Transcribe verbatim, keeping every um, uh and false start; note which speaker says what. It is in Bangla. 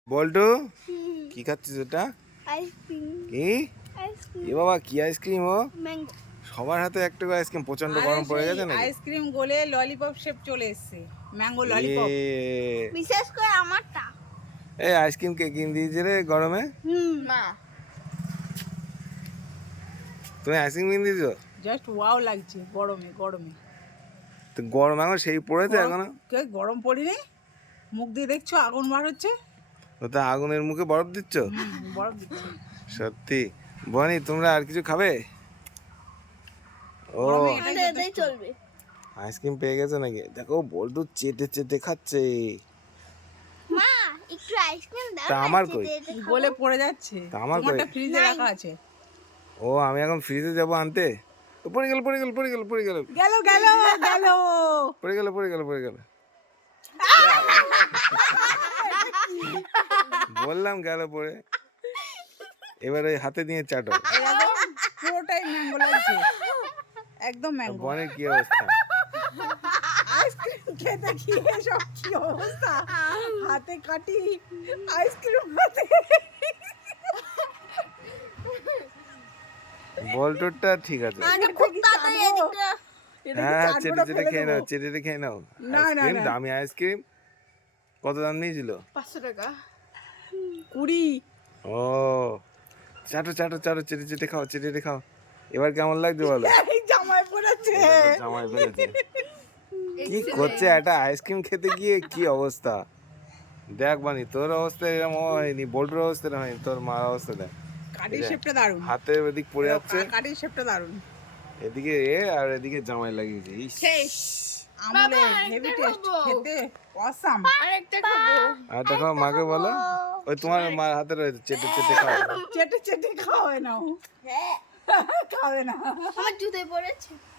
Speaker 1: বল্টু কি খাচ্ছিস এটা?
Speaker 2: আইসক্রিম।
Speaker 1: কি
Speaker 2: আইসক্রিম।
Speaker 1: এ বাবা কি আইসক্রিম? ও
Speaker 2: ম্যাঙ্গো।
Speaker 1: সবার হাতে একটা করে আইসক্রিম, প্রচন্ড গরম পড়ে গেছে নাকি?
Speaker 3: আইসক্রিম গলে ললিপপ শেপ চলে এসেছে, ম্যাঙ্গো ললিপপ।
Speaker 2: বিশেষ করে আমারটা।
Speaker 1: এই আইসক্রিম কে কিনে দিয়েছে রে গরমে?
Speaker 2: হুম মা।
Speaker 1: তুমি আইসক্রিম কিনে দিয়েছো?
Speaker 3: জাস্ট ওয়াও লাগছে গরমে গরমে।
Speaker 1: তো গরম এখন সেই পড়েছে এখনো?
Speaker 3: কে গরম পড়িনি, মুখ দিয়ে দেখছো আগুন বার হচ্ছে।
Speaker 1: তো তা আগুনের মুখে বরফ দিচ্ছ?
Speaker 3: বরফ দিচ্ছে।
Speaker 1: সত্যি বনি, তোমরা আর কিছু খাবে? ও
Speaker 2: আমাদের এটাই চলবে।
Speaker 1: আইসক্রিম পেয়ে গেছে নাকি? দেখো বল্টু চেটে চেটে খাচ্ছে।
Speaker 2: মা একটু আইসক্রিম দাও।
Speaker 1: তা আমার কই?
Speaker 3: গলে পড়ে যাচ্ছে।
Speaker 1: তা আমার কই?
Speaker 3: তোমারটা ফ্রিজে রাখা আছে।
Speaker 1: ও আমি এখন ফ্রিজে যাবো আনতে। ও, পড়ে গেল পড়ে গেল পড়ে গেল পড়ে গেল
Speaker 3: গেল গেল গেল
Speaker 1: পড়ে গেল পড়ে গেল পড়ে গেল বললাম গেল পড়ে। এবার ওই হাতে দিয়ে চাটো।
Speaker 3: এরকম পুরোটাই ম্যাঙ্গো লাগছে, একদম ম্যাঙ্গো।
Speaker 1: বনের কি অবস্থা?
Speaker 3: আইসক্রিম খেতে গিয়ে সব কি অবস্থা, হাতে কাটি আইসক্রিম হাতে।
Speaker 1: বল্টুরটা ঠিক আছে।
Speaker 2: এটা খুব তাড়াতাড়ি এদিকটা।
Speaker 1: হ্যাঁ চেটে চেটে খেয়ে নাও, চেটে চেটে খেয়ে নাও।
Speaker 3: না, না,
Speaker 1: আইসক্রিম
Speaker 3: না।
Speaker 1: দামি আইসক্রিম। কত দাম নিয়েছিল?
Speaker 2: পাঁচশো টাকা।
Speaker 3: কুড়ি।
Speaker 1: ও চাটো চাটো চাটো, চেটে চেটে খাও, চেটে চেটে খাও। এবার কেমন লাগছে বলো?
Speaker 3: এই জামাই পড়েছে।
Speaker 1: জামাই ফেলেছে। কি করছে একটা আইসক্রিম খেতে গিয়ে, কি অবস্থা দেখ বানি। তোর অবস্থা এরকম হয়নি, বল্টুর অবস্থা এরকম হয়নি, তোর মার অবস্থা দেখ।
Speaker 3: কাটির শেপটা দারুণ,
Speaker 1: হাতে এদিক পড়ে যাচ্ছে,
Speaker 3: কাটির শেপটা দারুণ।
Speaker 1: এদিকে এ আর এদিকে জামাই লাগিয়েছে। ইস,
Speaker 3: শেষ। আমলে হেভি টেস্ট, খেতে অসাম।
Speaker 2: আরেকটা খাবো।
Speaker 1: আর দেখো মাকে বলো, ওই তোমার মার হাতে রয়েছে, চেটে চেটে খাও।
Speaker 3: চেটে চেটে খাওয়াবে না,
Speaker 2: হ্যাঁ
Speaker 3: খাবে না।
Speaker 2: আমার জুতোয় পড়েছে।